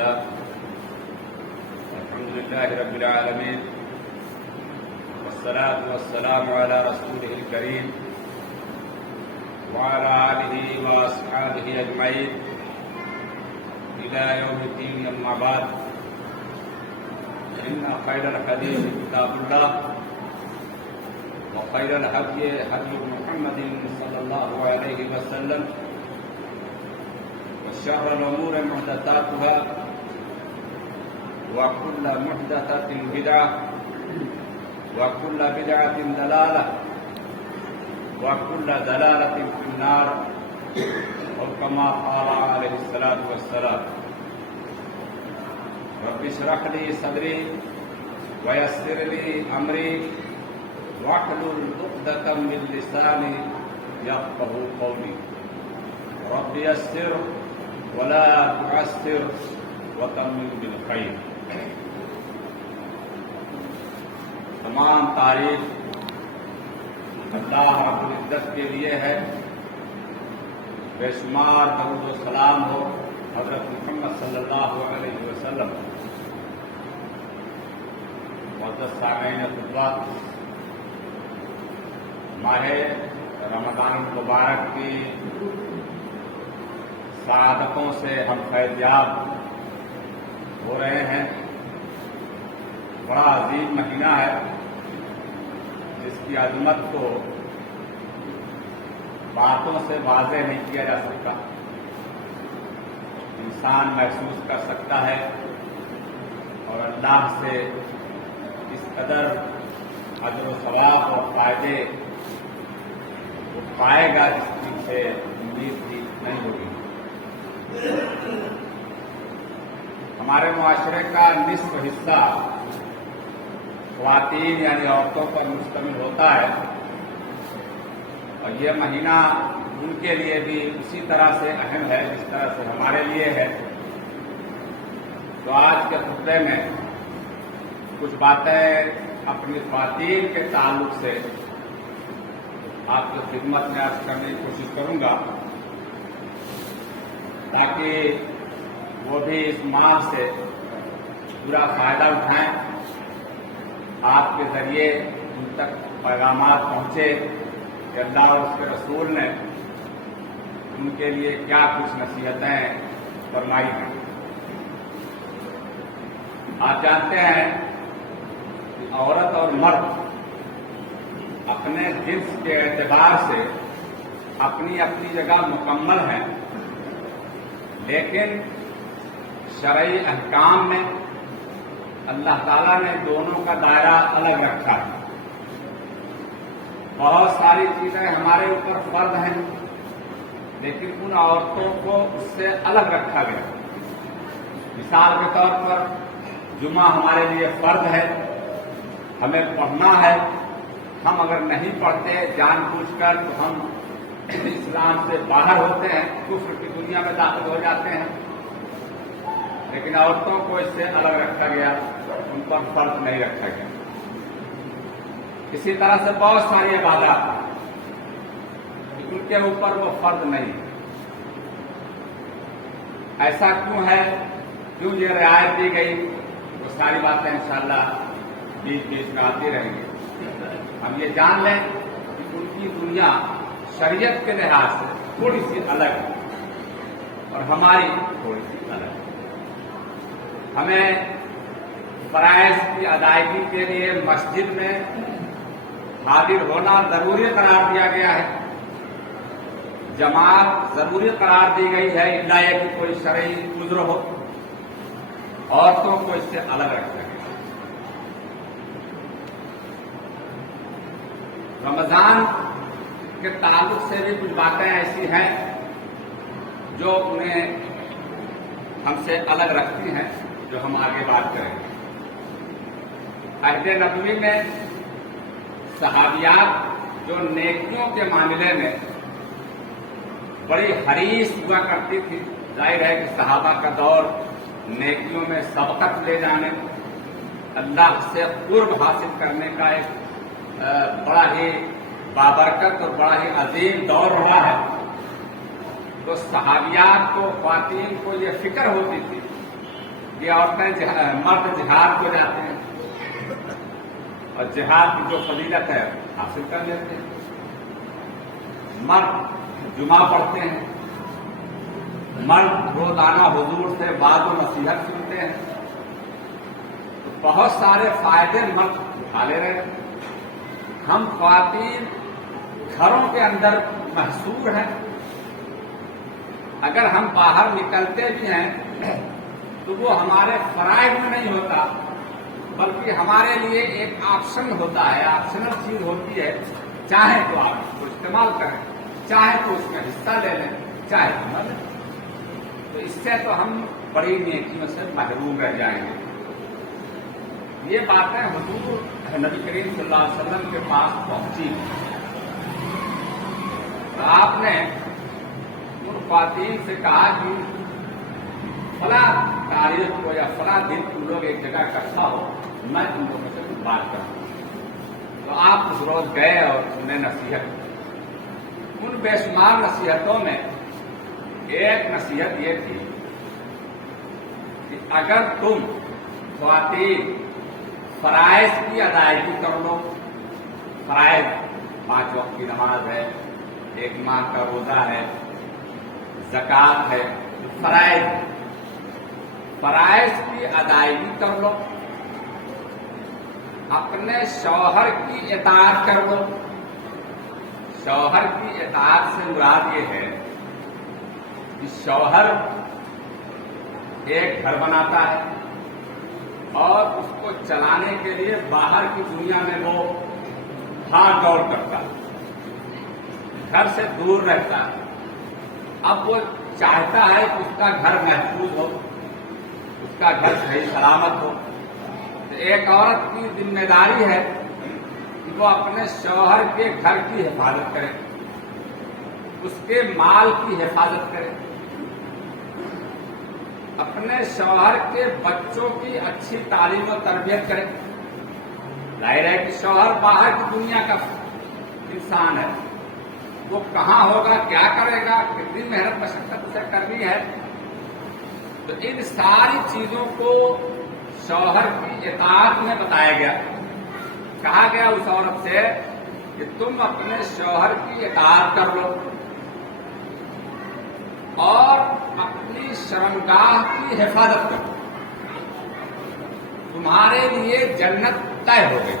لله الحمد لله رب العالمين والصلاة والسلام على رسوله الكريم وعلى آله وأصحابه أجمعين إلى يوم الدين. أما بعد إن خير الحديث كتاب الله وخير الهدي هدي محمد صلى الله عليه وسلم وشر الأمور محدثاتها وكل محدثة بدعة وكل بدعة ضلالة وكل ضلالة في النار أو كما قال عليه الصلاة والسلام. رب اشرح لي صدري ويسر لي أمري واحلل عقدة من لساني يفقهوا قولي. رب يسر ولا تعسر وتمم بالخير. تمام تعریف اللہ رب العزت کے لیے ہے. بے شمار درود و سلام ہو حضرت محمد صلی اللہ علیہ وسلم. معزز سامعین خطبہ، ماہ رمضان المبارک کی سعادتوں سے ہم فیضیاب ہو رہے ہیں. بڑا عظیم مہینہ ہے جس کی عظمت کو باتوں سے واضح نہیں کیا جا سکتا. انسان محسوس کر سکتا ہے اور اللہ سے اس قدر اجر و ثواب اور فائدے وہ پائے گا جس کی سے امید بھی نہیں ہوگی. ہمارے معاشرے کا نصف حصہ خواتین یعنی عورتوں پر مشتمل ہوتا ہے اور یہ مہینہ ان کے لیے بھی اسی طرح سے اہم ہے جس طرح سے ہمارے لیے ہے. تو آج کے خطبے میں کچھ باتیں اپنی خواتین کے تعلق سے آپ کی خدمت میں عرض کرنے کی کوشش کروں گا تاکہ وہ بھی اس مال سے پورا فائدہ اٹھائیں. آپ کے ذریعے ان تک پیغامات پہنچے کہ اللہ اور اس کے رسول نے ان کے لیے کیا کچھ نصیحتیں فرمائی ہیں. آپ جانتے ہیں کہ عورت اور مرد اپنے جنس کے اعتبار سے اپنی اپنی جگہ مکمل ہیں، لیکن شرعی احکام میں اللہ تعالیٰ نے دونوں کا دائرہ الگ رکھا ہے. بہت ساری چیزیں ہمارے اوپر فرض ہیں لیکن ان عورتوں کو اس سے الگ رکھا گیا. مثال کے طور پر جمعہ ہمارے لیے فرض ہے، ہمیں پڑھنا ہے. ہم اگر نہیں پڑھتے جان بوجھ کر تو ہم اسلام سے باہر ہوتے ہیں، کفر کی دنیا میں داخل ہو جاتے ہیں. لیکن عورتوں کو اس سے الگ رکھا گیا، ان پر فرض نہیں رکھا گیا. اسی طرح سے بہت ساری عبادات ان کے اوپر وہ فرض نہیں. ایسا کیوں ہے، کیوں یہ رعایت دی گئی، وہ ساری باتیں انشاءاللہ بیچ بیچ میں آتی رہیں گی. ہم یہ جان لیں کہ ان کی دنیا شریعت کے لحاظ سے تھوڑی سی الگ ہے اور ہماری تھوڑی سی الگ ہے. ہمیں فرائض کی ادائیگی کے لیے مسجد میں حاضر ہونا ضروری قرار دیا گیا ہے. جماعت ضروری قرار دی گئی ہے الا یہ کہ کوئی شرعی عذر ہو. عورتوں کو اس سے الگ رکھا گیا. رمضان کے تعلق سے بھی کچھ باتیں ایسی ہیں جو انہیں ہم سے الگ رکھتی ہیں، جو ہم آگے بات کریں گے. عہد نبوی میں صحابیات جو نیکیوں کے معاملے میں بڑی حریص ہوا کرتی تھی. ظاہر ہے کہ صحابہ کا دور نیکیوں میں سبقت لے جانے، اللہ سے قرب حاصل کرنے کا ایک بڑا ہی بابرکت اور بڑا ہی عظیم دور رہا ہے. تو صحابیات کو، خواتین کو یہ فکر ہوتی تھی یہ عورتیں مرد جہاد کو جاتے ہیں اور جہاد کی جو فضیلت ہے حاصل کر لیتے ہیں، مرد جمعہ پڑھتے ہیں، مرد روزانہ حضور سے بات و نصیحت سنتے ہیں، تو بہت سارے فائدے مرد اٹھا لے رہے ہیں۔ ہم خواتین گھروں کے اندر محصور ہیں، اگر ہم باہر نکلتے بھی ہیں تو وہ ہمارے فرائض میں نہیں ہوتا، بلکہ ہمارے لیے ایک آپشن ہوتا ہے، آپشنل چیز ہوتی ہے، چاہے تو آپ اس کو استعمال کریں، چاہے تو اس میں حصہ لے لیں، چاہے تو نہ لیں، تو اس سے تو ہم بڑی نیکیوں سے محروم رہ جائیں گے۔ یہ باتیں حضور نبی کریم صلی اللہ علیہ وسلم کے پاس پہنچی، تو آپ نے ان خواتین سے کہا کہ فلاں تاریخ کو یا فلاں دن تم لوگ ایک جگہ اکٹھا ہو، میں تم لوگوں سے کچھ بات کروں۔ تو آپ اس روز گئے اور انہیں نصیحت کی۔ ان بے شمار نصیحتوں میں ایک نصیحت یہ تھی کہ اگر تم خواتین فرائض کی ادائیگی کر لو، فرائض 5 وقت کی نماز ہے، 1 ماہ کا روزہ ہے، زکوٰۃ ہے، فرائض کی ادائیگی کر لو، اپنے شوہر کی اطاعت کر لو۔ شوہر کی اطاعت سے مراد یہ ہے کہ شوہر ایک گھر بناتا ہے اور اس کو چلانے کے لیے باہر کی دنیا میں وہ بھاگ دوڑ کرتا ہے، گھر سے دور رہتا ہے۔ اب وہ چاہتا ہے کہ اس کا گھر محفوظ ہو، اس کا گھر صحیح سلامت ہو۔ تو ایک عورت کی ذمہ داری ہے کہ وہ اپنے شوہر کے گھر کی حفاظت کرے، اس کے مال کی حفاظت کرے، اپنے شوہر کے بچوں کی اچھی تعلیم و تربیت کرے۔ ظاہر ہے کہ شوہر باہر کی دنیا کا انسان ہے، وہ کہاں ہوگا، کیا کرے گا، کتنی محنت مشقت اسے کرنی ہے، تو ان ساری چیزوں کو شوہر کی اطاعت میں بتایا گیا۔ کہا گیا اس عورت سے کہ تم اپنے شوہر کی اطاعت کر لو اور اپنی شرمگاہ کی حفاظت کرو، تمہارے لیے جنت طے ہو گئی۔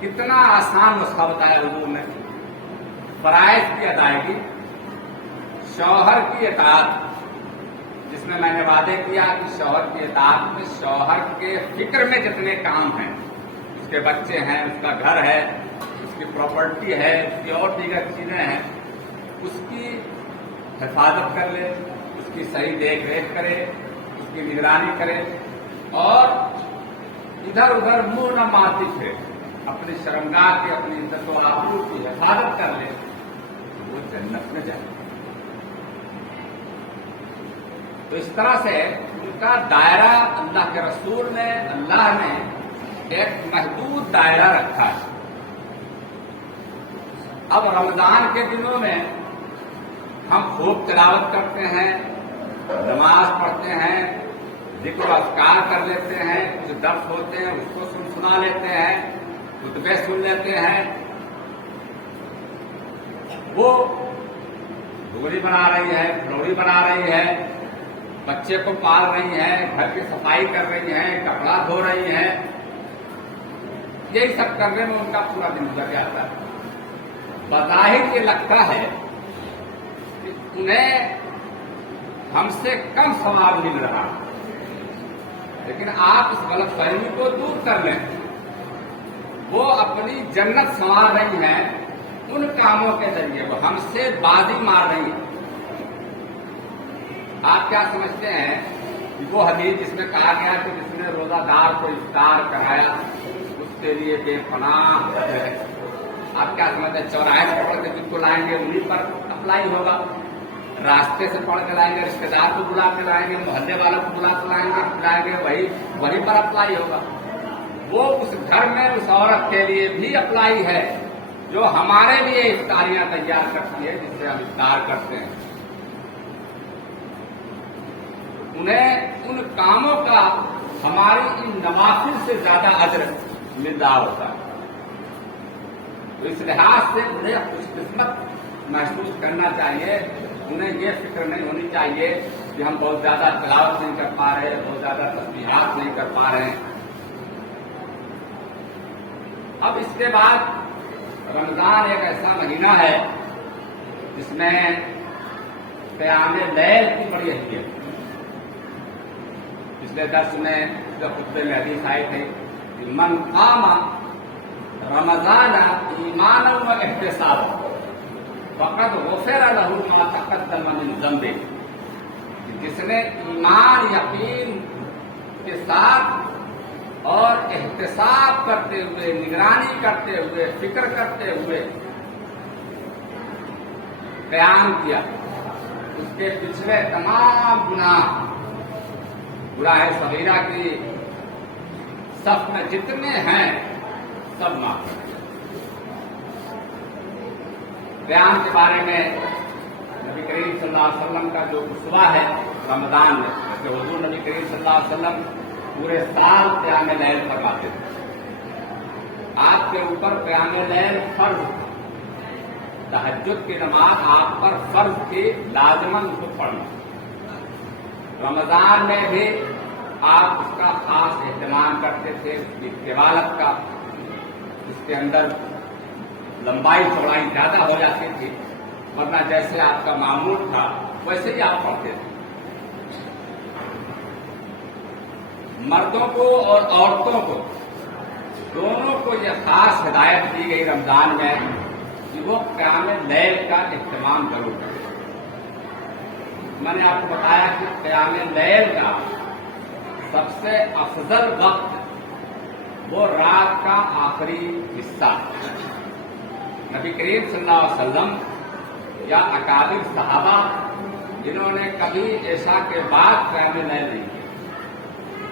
کتنا آسان نسخہ بتایا حضور نے۔ فرائض کی ادائیگی، شوہر کی اطاعت، جس میں نے وعدے کیا کہ شوہر کی اطاعت میں شوہر کے فکر میں جتنے کام ہیں، اس کے بچے ہیں، اس کا گھر ہے، اس کی پراپرٹی ہے، اس کی اور دیگر چیزیں ہیں، اس کی حفاظت کر لے، اس کی صحیح دیکھ ریکھ کرے، اس کی نگرانی کرے اور ادھر ادھر منہ نہ مارتی پھرے، اپنی شرمگاہ کی، اپنی عزت و آبرو کی حفاظت کر لے، وہ جنت میں جائے۔ تو اس طرح سے ان کا دائرہ اللہ کے رسول نے، اللہ نے ایک محدود دائرہ رکھا ہے۔ اب رمضان کے دنوں میں ہم خوب تلاوت کرتے ہیں، نماز پڑھتے ہیں، ذکر و اذکار کر لیتے ہیں، کچھ درس ہوتے ہیں اس کو سنا لیتے ہیں، خطبے سن لیتے ہیں۔ وہ ڈوری بنا رہی ہے، پھلوڑی بنا رہی ہے، بچے کو پال رہی ہیں، گھر کی صفائی کر رہی ہیں، کپڑا دھو رہی ہیں، یہی سب کرنے میں ان کا پورا دن گزر جاتا ہے۔ بظاہر یہ لگتا ہے کہ انہیں ہم سے کم ثواب مل رہا، لیکن آپ اس غلط فہمی کو دور کر لیں، وہ اپنی جنت سنوار رہی ہیں ان کاموں کے ذریعے، وہ ہم سے بازی مار رہی ہیں۔ آپ کیا سمجھتے ہیں کہ وہ حدیث جس میں کہا گیا کہ جس نے روزہ دار کو افطار کرایا اس کے لیے بے پناہ ہے، آپ کیا سمجھتے ہیں چوراہے سے پڑھ کے جس کو لائیں گے انہیں پر اپلائی ہوگا، راستے سے پڑھ کے لائیں گے، رشتے دار کو بلا کے لائیں گے، محلے والوں کو بلا کے لائیں گے، وہی پر اپلائی ہوگا۔ وہ اس گھر میں اس عورت کے لیے بھی اپلائی ہے جو ہمارے لیے افطاریاں تیار کرتی ہے، جس سے ہم افطار کرتے ہیں۔ انہیں ان کاموں کا ہماری ان نوافل سے زیادہ اجر مل رہا ہوتا ہے. تو اس لحاظ سے انہیں خوش قسمت محسوس کرنا چاہیے. انہیں یہ فکر نہیں ہونی چاہیے کہ ہم بہت زیادہ تلاوت نہیں کر پا رہے, بہت زیادہ تسبیحات نہیں کر پا رہے ہیں. اب اس کے بعد رمضان ایک ایسا مہینہ ہے جس میں قیام لیل کی بڑی اہمیت. پچھلے درس میں خطبے میں حدیث آئے تھے کہ من قام رمضان ایمانا و احتسابا فقد غفر له ما تقدم من ذنبه. جس نے ایمان یقین کے ساتھ اور احتساب کرتے ہوئے, نگرانی کرتے ہوئے, فکر کرتے ہوئے قیام کیا, اس کے پچھلے تمام گناہ صغیرہ کی صف میں جتنے ہیں سب معاف کر دیا. قیام کے بارے میں نبی کریم صلی اللہ علیہ وسلم کا جو اسوہ ہے رمضان میں, جیسے حضور نبی کریم صلی اللہ علیہ وسلم پورے سال قیام لیل فرماتے تھے. آپ کے اوپر قیام لیل فرض, تہجد کی نماز آپ پر فرض کی, لازماً اس کو پڑھنا. رمضان میں بھی آپ اس کا خاص اہتمام کرتے تھے, اس کی قوالت کا. اس کے اندر لمبائی چوڑائی زیادہ ہو جاتی تھی, ورنہ جیسے آپ کا معمول تھا ویسے ہی آپ پڑھتے تھے. مردوں کو اور عورتوں کو دونوں کو یہ خاص ہدایت دی گئی رمضان میں کہ وہ قیام لیل کا اہتمام ضرور کریں. میں نے آپ کو بتایا کہ قیام لیل کا سب سے افضل وقت وہ رات کا آخری حصہ. نبی کریم صلی اللہ علیہ وسلم یا اکابر صحابہ جنہوں نے کبھی عشاء کے بعد قیام لیل نہیں کیا,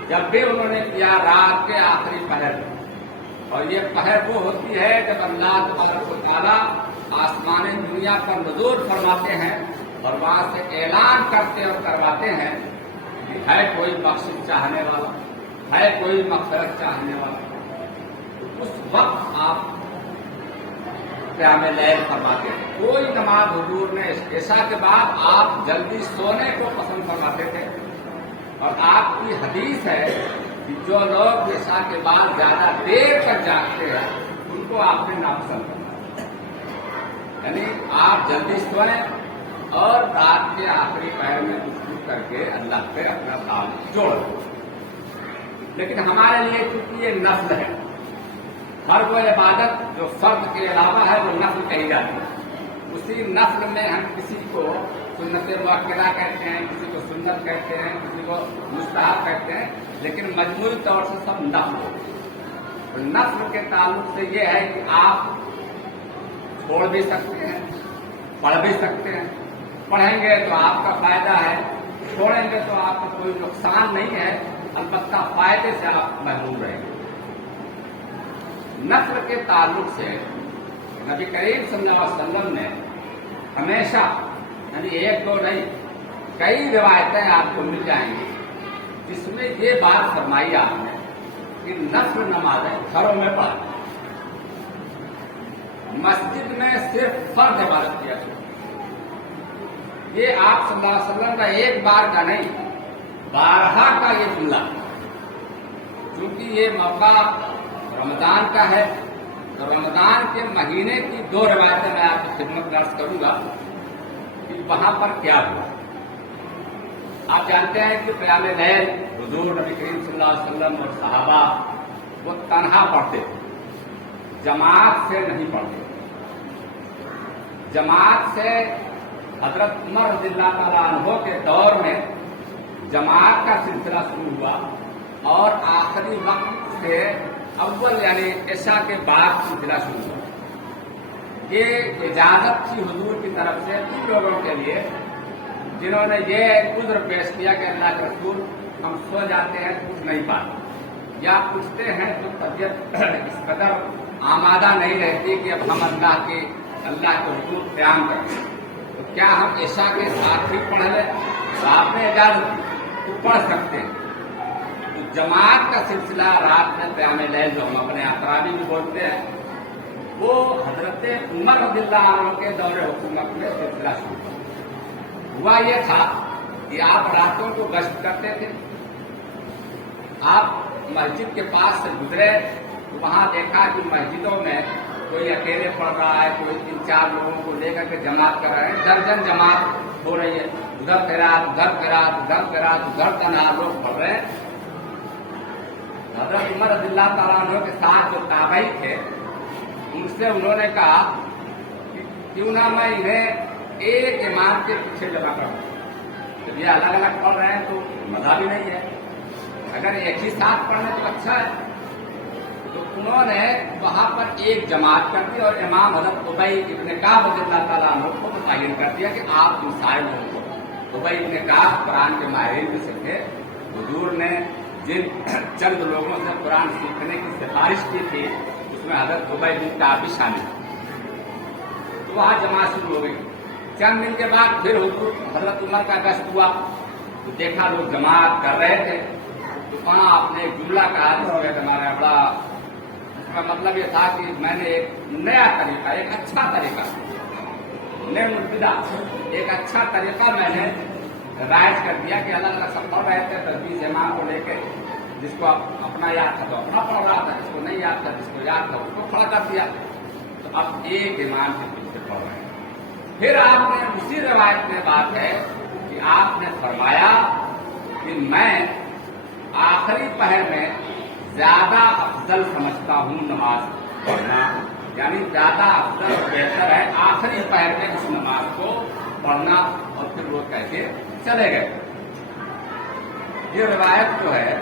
جب بھی انہوں نے کیا رات کے آخری پہر. اور یہ پہر وہ ہوتی ہے جب اللہ تبارک و تعالیٰ آسمان دنیا پر نزول فرماتے ہیں اور وہاں سے اعلان کرتے اور کرواتے ہیں کہ ہے کوئی مقصد چاہنے والا, ہے کوئی مغفرت چاہنے والا. اس وقت آپ قیام لیل فرماتے ہیں. کوئی نماز حضور نے عشاء کے بعد آپ جلدی سونے کو پسند فرماتے تھے. اور آپ کی حدیث ہے کہ جو لوگ عشاء کے بعد زیادہ دیر تک جاگتے ہیں ان کو آپ نے ناپسند کرنا. یعنی آپ جلدی سوئیں اور رات کے آخری پہر میں اٹھ کر کے اللہ پہ اپنا تعلق جوڑ دیں. لیکن ہمارے لیے چونکہ یہ نفل ہے, ہر وہ عبادت جو فرض کے علاوہ ہے وہ نفل کہی جاتی ہے. اسی نفل میں ہم کسی کو سنت مؤکدہ کہتے ہیں, کسی کو سنت کہتے ہیں, کسی کو مستحب کہتے ہیں, لیکن مجموعی طور سے سب نفل ہوتے ہیں. نفل کے تعلق سے یہ ہے کہ آپ چھوڑ بھی سکتے ہیں, پڑھ بھی سکتے ہیں. پڑھیں گے تو آپ کا فائدہ ہے, چھوڑیں گے تو آپ کا کوئی نقصان نہیں ہے, البتہ فائدے سے آپ محروم رہیں گے. نفل کے تعلق سے نبی کریم صلی اللہ علیہ وسلم نے ہمیشہ, یعنی ایک دو نہیں, کئی روایتیں آپ کو مل جائیں گی جس میں یہ بات فرمائی آپ نے کہ نفل نمازیں گھروں میں پڑھیں, مسجد میں صرف فرض عبادت کیا جائے. یہ آپ صلی اللہ علیہ وسلم کا ایک بار کا نہیں, بارہا کا یہ جملہ. چونکہ یہ موقع رمضان کا ہے تو رمضان کے مہینے کی دو روایتیں میں آپ کی خدمت درج کروں گا کہ وہاں پر کیا ہوا. آپ جانتے ہیں کہ قیام لیل حضور نبی کریم صلی اللہ علیہ وسلم اور صحابہ وہ تنہا پڑھتے تھے, جماعت سے نہیں پڑھتے. جماعت سے حضرت عمر رضی اللہ تعالیٰ عنہ کے دور میں جماعت کا سلسلہ شروع ہوا اور آخری وقت سے اول یعنی عشاء کے بعد سلسلہ شروع ہوا. یہ اجازت تھی حضور کی طرف سے ان لوگوں کے لیے جنہوں نے یہ عذر پیش کیا کہ اللہ کے رسول ہم سو جاتے ہیں, اٹھ نہیں پاتے, یا اٹھتے ہیں تو طبیعت اس قدر آمادہ نہیں رہتی کہ اب ہم اللہ کے حضور قیام کریں, تو کیا ہم عشاء کے ساتھ ہی پڑھ لیں؟ تو آپ نے اجازت دی. تو پڑھ سکتے ہیں. تو جماعت کا سلسلہ رات میں قیام لیل جو ہم اپنے اقرابی بھی بولتے ہیں وہ حضرت عمر رضی اللہ عنہ کے دور حکومت میں سلسلہ شروع ہوا. یہ تھا کہ آپ راتوں کو گشت کرتے تھے. آپ مسجد کے پاس سے گزرے تو وہاں دیکھا کہ مسجدوں میں کوئی اکیلے پڑھ رہا ہے, کوئی 3-4 لوگوں کو لے کر کے جماعت کر رہے ہیں. درجن جماعت ہو رہی ہے, ادھر قرات, ادھر قرات, ادھر قرات, ادھر تنہا لوگ پڑھ رہے ہیں. حضرت عمر رضی اللہ تعالیٰ عنہ کے ساتھ جو تابعی تھے ان سے انہوں نے کہا کہ کیوں نہ میں انہیں ایک امام کے پیچھے جمع کروں. جب یہ الگ الگ پڑھ رہے ہیں تو مزہ بھی نہیں ہے, اگر ایک ہی ساتھ پڑھنے تو اچھا ہے. تو انہوں نے وہاں پر ایک جماعت کر دی اور امام حضرت ابی ابن کعب رضی اللہ تعالیٰ عنہ کو متعین کر دیا کہ آپ ان سارے لوگوں کو. ابی ابن کعب قرآن کے ماہرین میں سے تھے. حضور نے جن چند لوگوں سے قرآن سیکھنے کی سفارش کی تھی اس میں حضرت ابی ابن کعب بھی شامل. تو وہاں جماعت شروع ہو گئی. چند دن کے بعد پھر حضور حضرت عمر کا گشت ہوا تو دیکھا لوگ جماعت کر رہے تھے. تو وہاں آپ نے ایک جملہ کہا جس میں ہمارا بڑا اس کا مطلب یہ تھا کہ میں نے ایک نیا طریقہ, ایک اچھا طریقہ, نئے البدع, ایک اچھا طریقہ میں نے رائج کر دیا کہ الگ الگ سب پڑھ رہے تھے 10-20 امام کو لے کے. جس کو اپنا یاد تھا تو اپنا پڑھ رہا تھا, جس کو نہیں یاد تھا, جس کو یاد تھا اس کو کھڑا کر دیا. تو اب ایک امام کے پیچھے پڑھ رہے ہیں. پھر آپ نے اسی روایت میں بات ہے کہ آپ نے فرمایا کہ میں آخری پہر میں زیادہ افضل سمجھتا ہوں نماز پڑھنا, یعنی زیادہ افضل اور بہتر ہے آخری پہر میں اس نماز کو پڑھنا. اور پھر وہ کہہ کے چلے گئے. یہ روایت جو ہے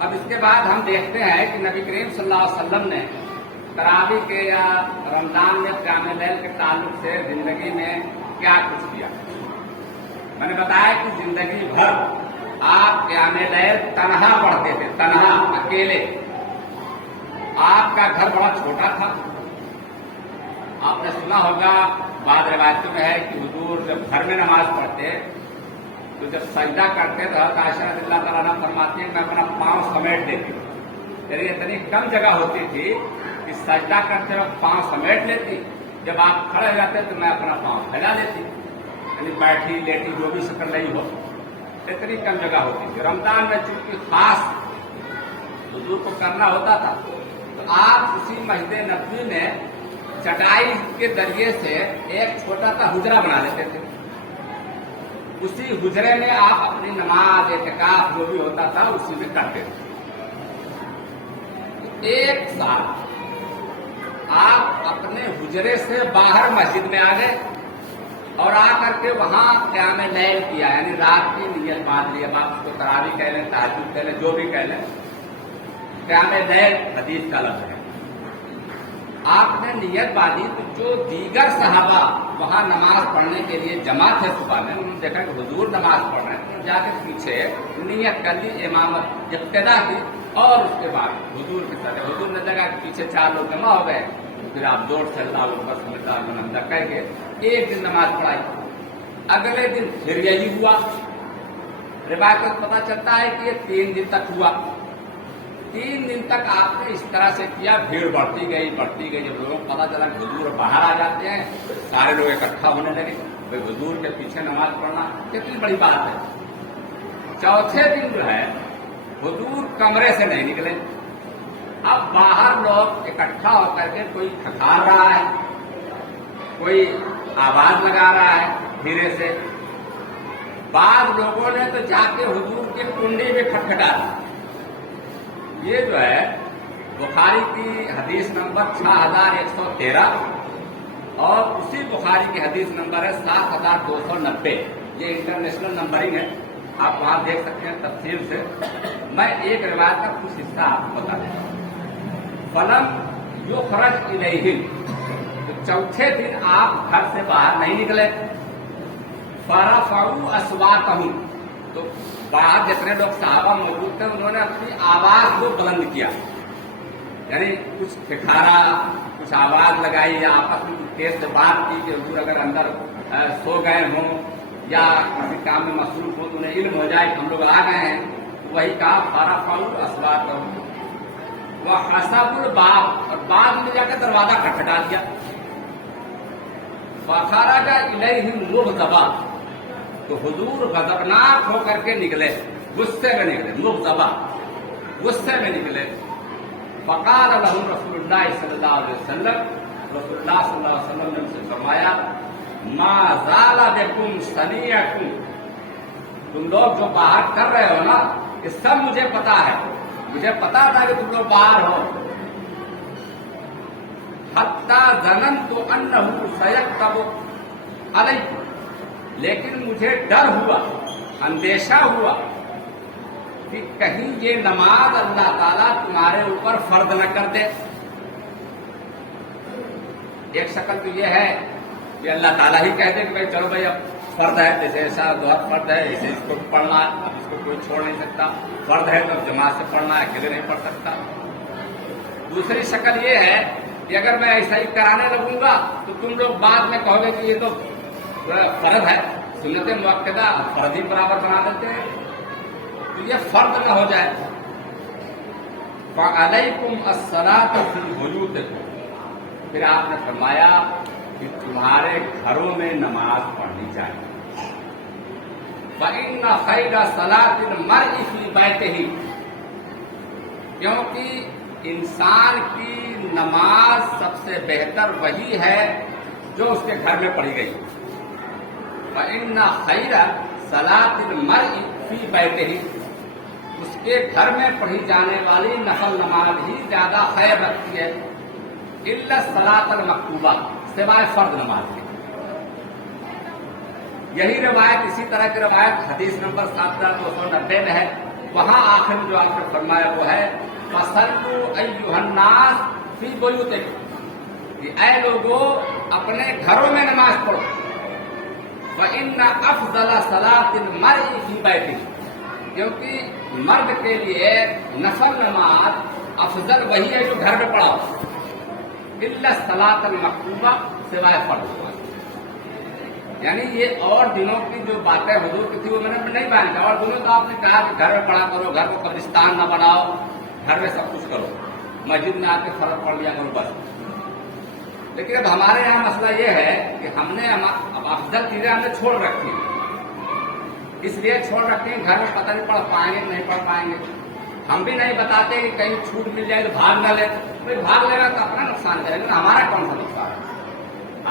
اب اس کے بعد ہم دیکھتے ہیں کہ نبی کریم صلی اللہ علیہ وسلم نے تراویح کے یا رمضان میں قیام لیل کے تعلق سے زندگی میں کیا کچھ کیا. میں نے بتایا کہ زندگی بھر آپ قیام لیل تنہا پڑھتے تھے, تنہا, اکیلے. آپ کا گھر بڑا چھوٹا تھا. آپ نے سنا ہوگا بعض روایتوں میں ہے کہ حضور جب گھر میں نماز پڑھتے تو جب سجدہ کرتے تو حضرت عائشہ رضی اللہ تعالیٰ عنہ فرماتی ہے میں اپنا پاؤں سمیٹ دیتی. یعنی اتنی کم جگہ ہوتی تھی کہ سجدہ کرتے وقت پاؤں سمیٹ لیتی, جب آپ کھڑے ہو جاتے تو میں اپنا پاؤں پھیلا دیتی. یعنی بیٹھی لیٹی جو بھی شکل نہیں ہو, اتنی کم جگہ ہوتی تھی. رمضان میں چونکہ خاص حضور کو کرنا ہوتا تھا تو آپ اسی مسجد نبوی میں چٹائی کے ذریعے سے ایک چھوٹا سا حجرہ بنا لیتے تھے. اسی حجرے میں آپ اپنی نماز, اعتکاف جو بھی ہوتا تھا اسی میں کرتے تھے. ایک سال آپ اپنے حجرے سے باہر مسجد میں آ گئے اور آ کر کے وہاں قیام لیل کیا, یعنی رات کی نیت باندھ لی. اب آپ اس کو تراویح کہہ لیں, تہجد کہہ لیں, جو بھی کہہ لیں, قیام لیل حدیث کا لفظ ہے. آپ نے نیت باندھی تو جو دیگر صحابہ وہاں نماز پڑھنے کے لیے جمع تھے صبح میں, انہوں نے دیکھا کہ حضور نماز پڑھ رہے ہیں, جا کے پیچھے نیت کر لی, امامت ابتدا کی, اور اس کے بعد حضور کی طرح حضور نے دیکھا کہ پیچھے 4 لوگ جمع ہو گئے. پھر آپ زور سے اللہ اکبر صلی اللہ علیہ وسلم کہہ کے ایک دن نماز پڑھائی. اگلے دن پھر یہی ہوا. روایت کو پتا چلتا ہے کہ یہ 3 دن تک ہوا. 3 دن تک آپ نے اس طرح سے کیا. بھیڑ بڑھتی گئی. جب لوگوں کو پتا چلا کہ حضور باہر آ جاتے ہیں سارے لوگ اکٹھا ہونے لگے. بھائی حضور کے پیچھے نماز پڑھنا کتنی بڑی بات ہے. چوتھے دن جو ہے حضور کمرے سے نہیں نکلے. اب باہر لوگ اکٹھا ہو کر کے کوئی کھکھار رہا ہے, کوئی آواز لگا رہا ہے دھیرے سے. بعض لوگوں نے تو جا کے حضور کی کنڈی میں کھٹکھٹا دی. یہ جو ہے بخاری کی حدیث نمبر 6113 اور اسی بخاری کی حدیث نمبر ہے 7290. یہ انٹرنیشنل نمبرنگ ہے, آپ وہاں دیکھ سکتے ہیں تفصیل سے. میں ایک روایت کا کچھ حصہ آپ کو بتا دوں. فلم یخرج الیہم, تو چوتھے دن آپ گھر سے باہر نہیں نکلے. فرفعوا اصواتهم, تو باہر جتنے لوگ صحابہ موجود تھے انہوں نے اپنی آواز کو بلند کیا, یعنی کچھ کھکھارا, کچھ آواز لگائی یا آپس میں کچھ تیز سے بات کی کہ حضور اگر اندر سو گئے ہوں یا کسی کام میں مصروف ہو تو انہیں علم ہو جائے کہ ہم لوگ آ گئے ہیں، وہی کہا فرفعوا اصواتهم وحسبوا الباب، اور بعد میں جا کے دروازہ کھٹکھٹا دیا. فخرج الیہم مغضبا، تو حضور غضبناک ہو کر کے نکلے، غصے میں نکلے، مغضبا غصے میں نکلے. فقال لهم رسول اللہ صلی اللہ علیہ وسلم، رسول اللہ صلی اللہ علیہ وسلم نے ان سے فرمایا ما زال بكم صنيعكم، تم لوگ جو باہر کر رہے ہو نا یہ سب مجھے پتا ہے، مجھے پتا تھا کہ تم لوگ باہر ہو. حتی ظننت انہ سیکتب علیکم، لیکن مجھے ڈر ہوا، اندیشہ ہوا کہ کہیں یہ نماز اللہ تعالیٰ تمہارے اوپر فرض نہ کر دے. ایک شکل تو یہ ہے کہ اللہ تعالیٰ ہی کہہ دے کہ بھائی چلو بھائی اب فرض ہے، جیسے ایسا دوہر فرض ہے اسے اس کو پڑھنا ہے، اب اس کو کوئی چھوڑ نہیں سکتا، فرض ہے تو جماعت سے پڑھنا ہے، اکیلے نہیں پڑھ سکتا. دوسری شکل یہ ہے کہ اگر میں ایسا ہی کرانے لگوں گا تو تم لوگ بعد میں کہو گے کہ یہ تو فرض ہے، سنت مؤکدہ فرض ہی برابر بنا دیتے ہیں، تو یہ فرض نہ ہو جائے. فَعَلَيْكُمْ الصَّلَاةُ فِي بُيُوتِكُمْ، پھر آپ نے فرمایا کہ تمہارے گھروں میں نماز پڑھنی چاہیے. فَإِنَّ خَيْرَ صَلَاةِ الْمَرْءِ فِي بَيْتِهِ، کیونکہ انسان کی نماز سب سے بہتر وہی ہے جو اس کے گھر میں پڑھی گئی. فَإِنَّ خَيْرَ صَلَاةِ الْمَرْءِ فِي بَيْتِهِ، اس کے گھر میں پڑھی جانے والی نفل نماز ہی زیادہ خیر رکھتی ہے. الا الصلاۃ المکتوبہ، سوائے فرض نماز کے. یہی روایت، اسی طرح کی روایت حدیث نمبر 7290 میں ہے. وہاں آخر جو آپ نے فرمایا وہ ہے فَصَلُّوا أَيُّهَا النَّاسُ فِي بُيُوتِكُمْ، کہ اے لوگوں اپنے گھروں میں نماز پڑھو. فَإِنَّ أَفْضَلَ صَلَاةِ الْمَرْءِ فِي بَيْتِهِ، کیونکہ مرد کے لیے نفل نماز افضل وہی ہے جو گھر میں پڑھا ہو. الا الصلاۃ المکتوبہ، سوائے فرض نماز. یعنی یہ اور دنوں کی جو باتیں حضور کی تھی وہ میں نے نہیں بیان کیا. اور دنوں تو آپ نے کہا کہ گھر میں پڑھا کرو، گھر کو قبرستان نہ بناؤ، گھر میں سب کچھ کرو، مسجد میں آ کے فرض پڑھ لیا کرو بس. لیکن اب ہمارے یہاں مسئلہ یہ ہے کہ ہم نے اب افضل چیزیں ہم نے چھوڑ رکھی ہیں. اس لیے چھوڑ رکھتے ہیں گھر میں پتہ نہیں پڑھ پائیں گے نہیں پڑھ پائیں گے. ہم بھی نہیں بتاتے کہ کہیں چھوٹ مل جائے تو بھاگ نہ لے. بھائی بھاگ لے گا تو اپنا نقصان کرے گا، ہمارا کون سا نقصان ہے.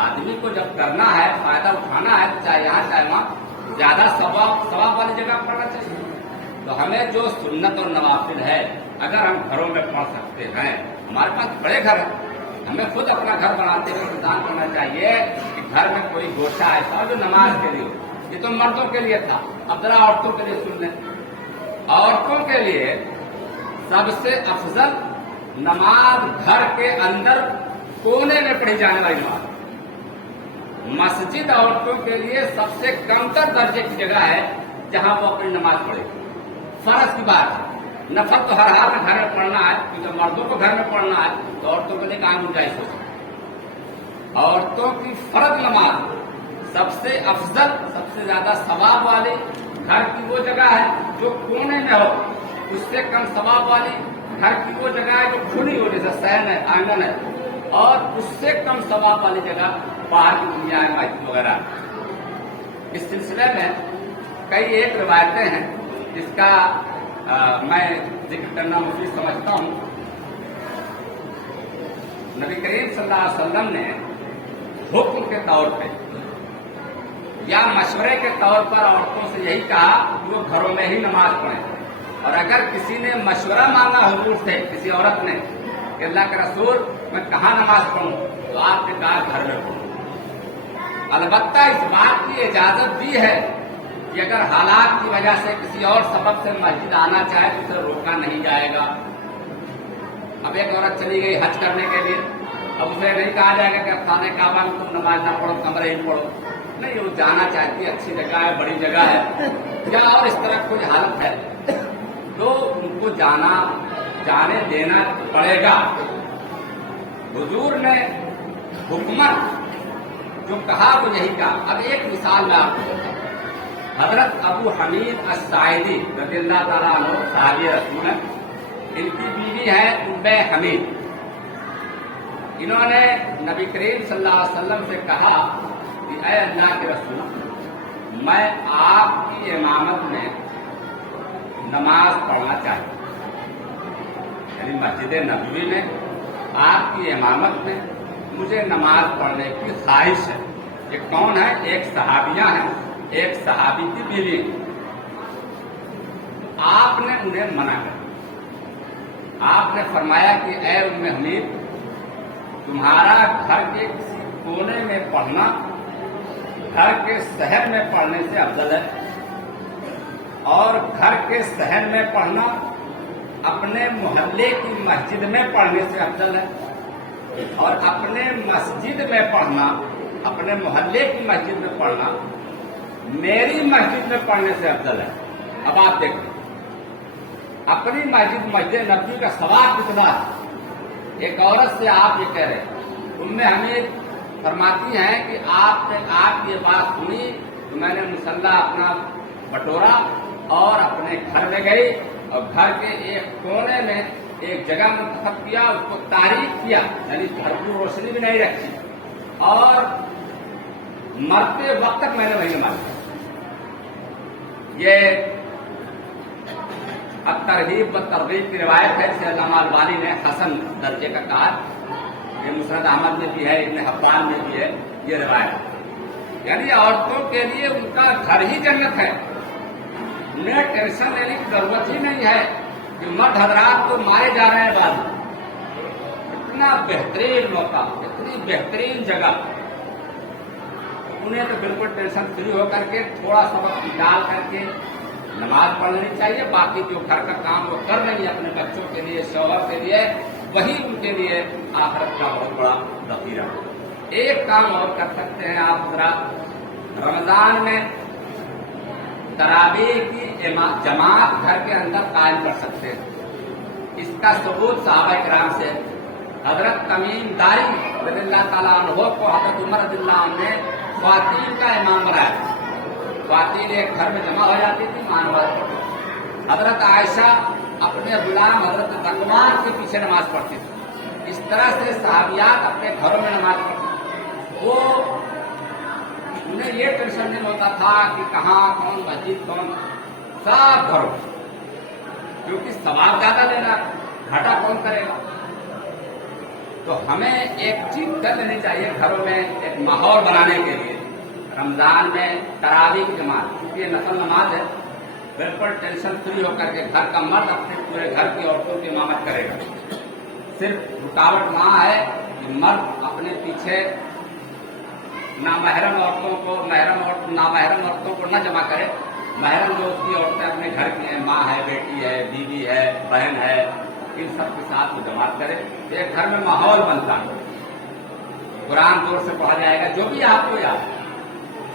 آدمی کو جب کرنا ہے، فائدہ اٹھانا ہے، چاہے یہاں چاہے وہاں، زیادہ ثواب والی جگہ پڑھنا چاہیے. تو ہمیں جو سنت اور نوافل ہے اگر ہم گھروں میں پڑھ سکتے ہیں، ہمارے پاس بڑے گھر ہیں، ہمیں خود اپنا گھر بناتے ہوئے انتظام کرنا چاہیے کہ گھر میں کوئی گوشہ ایسا ہو جو نماز کے لیے. یہ تو مردوں کے لیے تھا، اب ذرا عورتوں کے لیے سن لیں. عورتوں کے لیے سب سے افضل نماز گھر کے اندر کونے میں پڑھی جانے والی نماز. مسجد عورتوں کے لیے سب سے کم تر درجے کی جگہ ہے جہاں وہ اپنی نماز پڑھے. فرض کی بات ہے، نفل تو ہر حال میں گھر میں پڑھنا ہے، کیونکہ مردوں کو گھر میں پڑھنا ہے تو عورتوں کے لیے کام گنجائش ہو سکتی. عورتوں کی فرض نماز سب سے افضل، سب سے زیادہ ثواب والی گھر کی وہ جگہ ہے جو کونے میں ہو. اس سے کم ثواب والی گھر کی وہ جگہ ہے جو کھلی ہو، جیسے صحن ہے، آنگن ہے. اور اس سے کم ثواب والی جگہ باہر کی دنیا ہے، مسجد وغیرہ. اس سلسلے میں کئی ایک روایتیں ہیں جس کا میں ذکر کرنا مفید سمجھتا ہوں. نبی کریم صلی اللہ علیہ وسلم نے حکم کے طور پہ یا مشورے کے طور پر عورتوں سے یہی کہا کہ وہ گھروں میں ہی نماز پڑھیں. اور اگر کسی نے مشورہ مانگا حضور سے، کسی عورت نے کہ اللہ کے رسول میں کہاں نماز پڑھوں، تو آپ نے کہا گھر میں پڑھوں. البتہ اس بات کی اجازت بھی ہے کہ اگر حالات کی وجہ سے کسی اور سبب سے مسجد آنا چاہے تو اسے روکا نہیں جائے گا. اب ایک عورت چلی گئی حج کرنے کے لیے، اب اسے نہیں کہا جائے گا کہ اب خانہ کعبہ میں تم نماز نہ پڑھو، کمرے ہی پڑھو. نہیں، وہ جانا چاہتی ہے، اچھی جگہ ہے، بڑی جگہ ہے، یا اور اس طرح کوئی حالت ہے تو ان کو جانے دینا پڑے گا. حضور نے حکمت جو کہا وہ یہی کہا. اب ایک مثال میں آپ کو دیتا ہوں. حضرت ابو حمید الساعدی رضی اللہ تعالیٰ عنہ صحابی رسول ہیں. ان کی بیوی ہے ام حمید. انہوں نے نبی کریم صلی اللہ علیہ وسلم سے کہا کہ اے اللہ کے رسول، میں آپ کی امامت میں نماز پڑھنا چاہتا ہوں. یعنی مسجد نبوی میں آپ کی امامت میں مجھے نماز پڑھنے کی خواہش ہے. یہ کون ہے؟ ایک صحابیہ ہیں، ایک صحابی کی بیوی. آپ نے انہیں منع کر. آپ نے فرمایا کہ اے ام حمید، تمہارا گھر کے کسی کونے میں پڑھنا گھر کے صحن میں پڑھنے سے افضل ہے، اور گھر کے صحن میں پڑھنا اپنے محلے کی مسجد میں پڑھنے سے افضل ہے، اور اپنے مسجد میں پڑھنا، اپنے محلے کی مسجد میں پڑھنا میری مسجد میں پڑھنے سے افضل ہے. اب آپ دیکھیں اپنی مسجد نبوی کا ثواب کتنا ہے. ایک عورت سے آپ یہ کہہ رہے ہیں. ام حمید فرماتی ہیں کہ آپ نے آپ یہ بات سنی تو میں نے مصلی اپنا بٹورا اور اپنے گھر میں گئی اور گھر کے ایک کونے میں ایک جگہ منتخب کیا، اس کو تاریخ کیا، یعنی گھر کی روشنی بھی نہیں رکھی، اور مرتے وقت تک میں نے وہی نماز. یہ اب ترغیب و ترغیب کی روایت ہے جسے علامہ البانی نے حسن درجے کا کہا. یہ مسند احمد میں بھی ہے، ابن حبان میں بھی ہے یہ روایت. یعنی عورتوں کے لیے ان کا گھر ہی جنت ہے. انہیں ٹینشن لینے کی ضرورت ہی نہیں ہے کہ مرد حضرات تو مارے جا رہے ہیں. بعد اتنا بہترین موقع، اتنی بہترین جگہ، انہیں تو بالکل ٹینشن فری ہو کر کے تھوڑا سا وقت نکال کر کے نماز پڑھ لینی چاہیے. باقی جو گھر کا کام وہ کر لیں گے اپنے بچوں کے لیے، شوہر کے لیے، وہی ان کے لیے آخرت کا بہت بڑا ذخیرہ. ایک کام اور کر سکتے ہیں آپ حضرات، رمضان میں تراویح کی جماعت گھر کے اندر قائم کر سکتے ہیں. اس کا ثبوت صحابہ کرام سے. حضرت تمیم داری رضی اللہ تعالیٰ عنہ کو حضرت عمر رضی اللہ عنہ نے خواتین کا امام بنایا. خواتین ایک گھر میں جمع ہو جاتی تھی، مانوال. حضرت عائشہ اپنے غلام حضرت ذکوان کے پیچھے نماز پڑھتی تھی. اس طرح سے صحابیات اپنے گھروں میں نماز پڑھتی. وہ انہیں یہ ٹینشن نہیں ہوتا تھا کہ کہاں کون مسجد کون، سب گھروں، کیونکہ ثواب زیادہ لینا، گھاٹا کون کرے گا. تو ہمیں ایک چیز کر لینی چاہیے گھروں میں ایک ماحول بنانے کے لیے. رمضان میں تراویح کی جماعت، کیونکہ یہ نفل نماز ہے، بالکل ٹینشن فری ہو کر کے گھر کا مرد اپنے پورے گھر کی عورتوں کی امامت کرے گا. صرف رکاوٹ وہاں ہے کہ مرد اپنے پیچھے نامحرم عورتوں کو، نامحرم عورتوں کو نہ جمع کرے. محرم جو اس کی عورتیں اپنے گھر کی ہیں، ماں ہے، بیٹی ہے، بیوی ہے، بہن ہے، ان سب کے ساتھ وہ جماعت کرے. ایک گھر میں ماحول بنتا ہے. قرآن زور سے پڑھا جائے گا، جو بھی آپ کو یاد.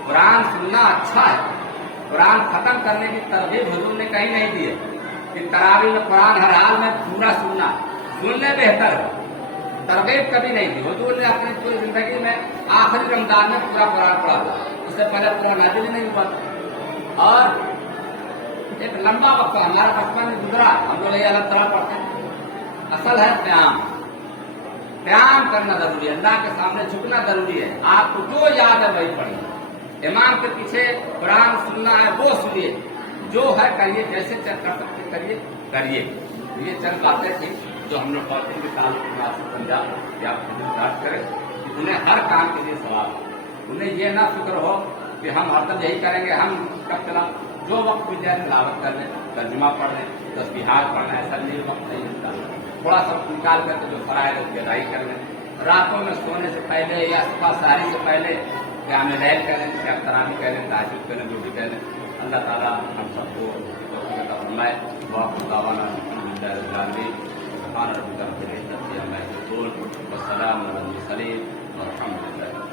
قرآن سننا اچھا ہے. قرآن ختم کرنے کی ترغیب حضور نے کہیں نہیں دی ہے کہ تراویح میں قرآن ہر حال میں پورا سننا، سننے بہتر ہے. ترغیب کبھی نہیں دی. حضور نے اپنی پوری زندگی میں آخری رمضان میں پورا قرآن پڑھا تھا. اس سے پہلے پورا نازل ہی نہیں ہوا تھا. اور ایک لمبا وقت ہمارا بچپن میں گزرا، ہم لوگ یہ الگ طرح پڑھتے ہیں. اصل ہے قیام کرنا ضروری ہے، اللہ کے سامنے جھکنا ضروری ہے. آپ کو جو یاد ہے وہی پڑھیے. امام کے پیچھے قرآن سننا ہے وہ سنیے، جو ہے کریے، جیسے کر سکتے کریے. یہ چند باتیں تھیں جو ہم لوگ خواتین کے تعلق مناسب پنجاب یا بات کریں کہ انہیں ہر کام کے لیے ثواب. انہیں یہ نہ فکر ہو کہ ہم ہر دم یہی کریں گے، ہم کب چلا جو وقت بھی جائے تلاوت کر لیں، ترجمہ پڑھ لیں، تسبیحات پڑھنا ہے. ایسا نہیں وقت نہیں ملتا. تھوڑا سا نکال کر کے جو فرائض اس کی ادائی کر لیں. راتوں میں سونے سے پہلے یا صبح سحری سے پہلے قیام لیل کہہ لیں، جسے تراویح کہہ لیں، تہجد کہہ لیں، جو بھی کہہ لیں. اللہ تعالیٰ ہم سب کو عطا فرمائے. واقع دعوانا الحمدللہ رب العالمین. سبحان ربک رب العزت عما یصفون، والسلام علی المرسلین، والحمد للہ.